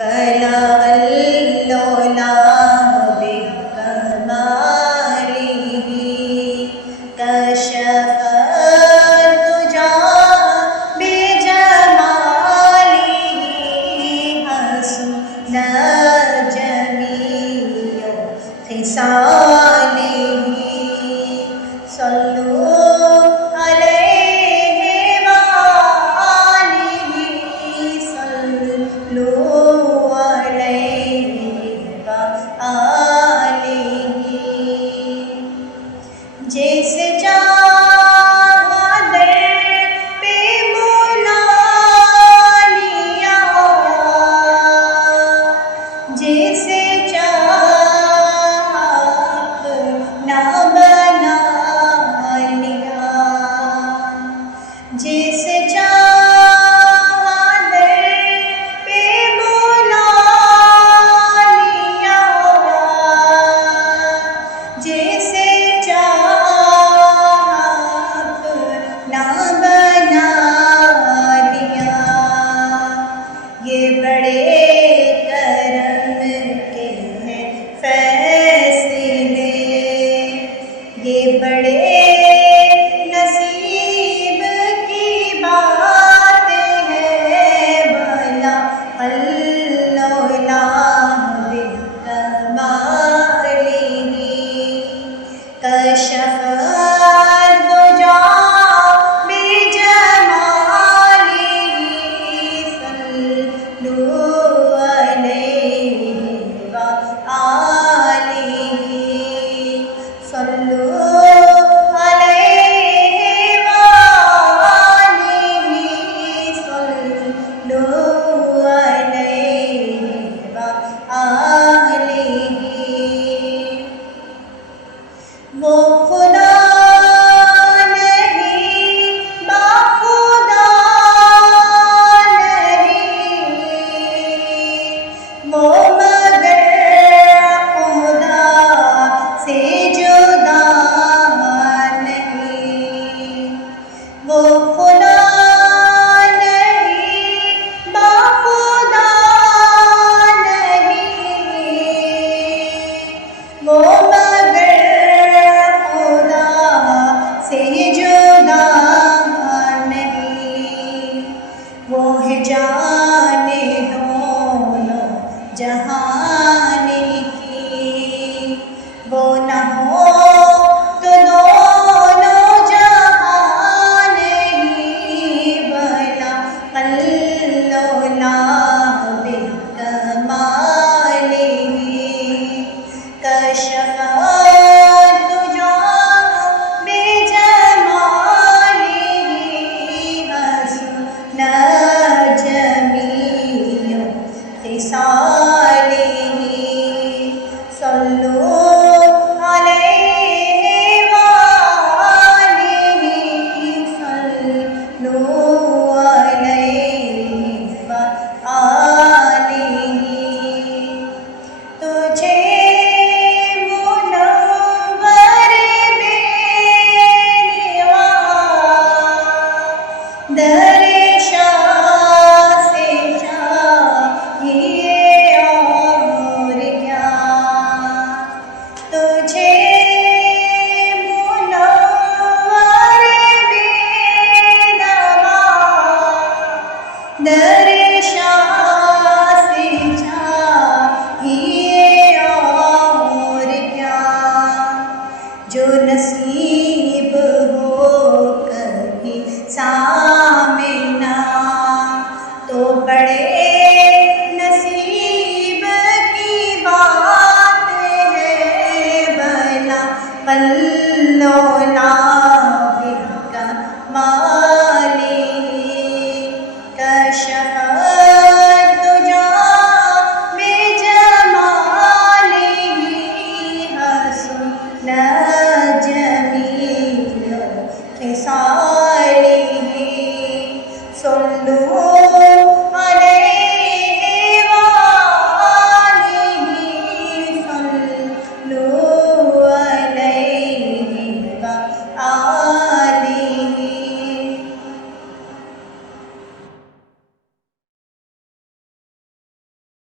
बलगल्लोला बिकमालिही कशफतुजा बिजमालिही हसन जमीयो खिसालिही सल्लु अलैहि व आलिही सल्लु जैसे चाहा दर पे बुला लिया, जैसे चाहा अपना बना लिया, जैसे चाहा दर पे बुला लिया, जैसे ये बड़े करम के हैं फैसले, ये बड़े नसीब की बात है। भला अल्लाह बिकमालिही कशफतुजा वो खुदा नहीं बाखुदा नहीं, वो मगर खुदा से जुदा नहीं, वो खुदा नहीं बाखुदा नहीं, वो वो है जाने दोनों जहान की, वो न हो तो दोनों जहान ही। भला अल्लाह बिकमालिही कशफतुजा बिजमालिही हसन जमीयो खिसालिही सल्लु अलैहि व आलिही सल्लु अलैहि व आलिही। तुझे मुनव्वर बेनिवा